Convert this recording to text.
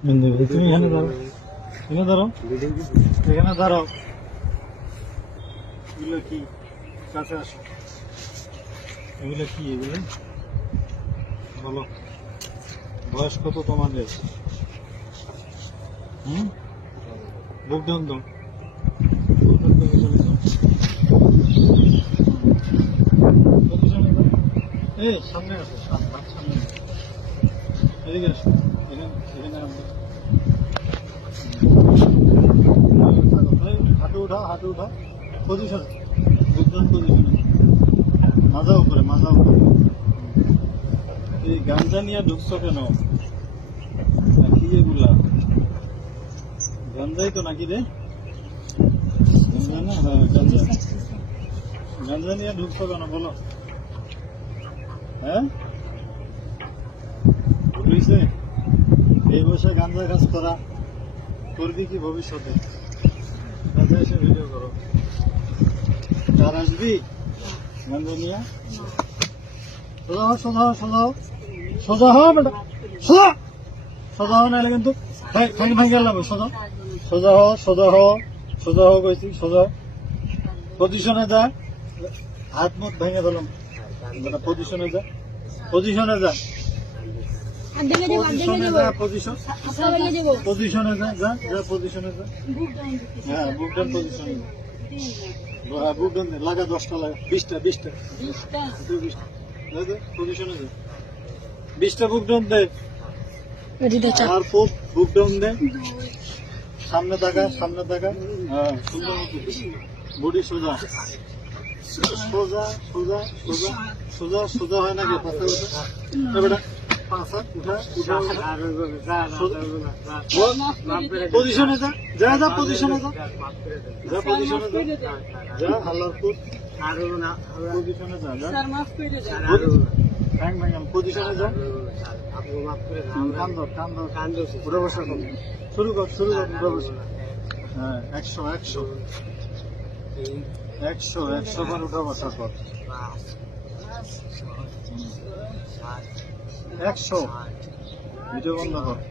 তুমি এখানে দাঁড়াও। এখানে দাঁড়াও। এখানে দাঁড়াও। এগুলো কি? কাছে আসো। এগুলো কি এগুলো? বলো। বয়স কত তোমাদের? হুম? বুক ডাউন দাও। এই সামনে আসো সামনে সামনে। এদিকে আসো। হাঁটু উঠাও হাঁটু উঠাও পজিশন বুকডাউন পজিশন মাজা উপরে মাজা উপরে এই গাঞ্জা নিয়ে ঢুকছো কেন? কি এগুলা গাঞ্জাই তো নাকি রে গাঞ্জা না হ্যাঁ গাঞ্জা গাঞ্জা নিয়ে ঢুকছো কেন? বলো। হ্যাঁ? বয়সে গাঞ্জা কাজ করা, করবি কি ভবিষ্যতে? কাজে এসে ভিডিও করো। আর আসবি? গাঞ্জা নিয়ে? সোজা হও সোজা হও সোজা হও। সোজা হও, বেটা। সোজা! সোজা হও, নাহলে কিন্তু ভাঙি ভাঙি গেলাম সোজা। সোজা হও সোজা হও সোজা হও কইছি, সোজা। পজিশনে যা। হাত মুখ ভেঙে দিলাম। পজিশনে যা। পজিশনে যা। পজিশনে যা যা যা পজিশনে যা। হ্যাঁ বুক ডান পজিশনে হ্যাঁ বুক ডান লাগা দশটা লাগা বিশটা বিশটা। বিশটা। দে দে পজিশনে যা বিশটা বুক ডাউন দে। আর খুব বুক ডাউন দে। সামনে তাকা সামনে হ্যাঁ সুন্দর বডি সোজা। সোজা সোজা সোজা। সোজা সোজা হয় নাকি? পাতা বেটা। উঠা পজিশনে যা যা যা পজিশনে যা। যা পজিশনে যা। যা হাল্লার পজিশনে যা যা। পজিশনে যা। শুরু কর শুরু কর হ্যাঁ একশো একশো। একশো একশো বার উঠা বসা কর। একশো। ভিডিও বন্ধ কর।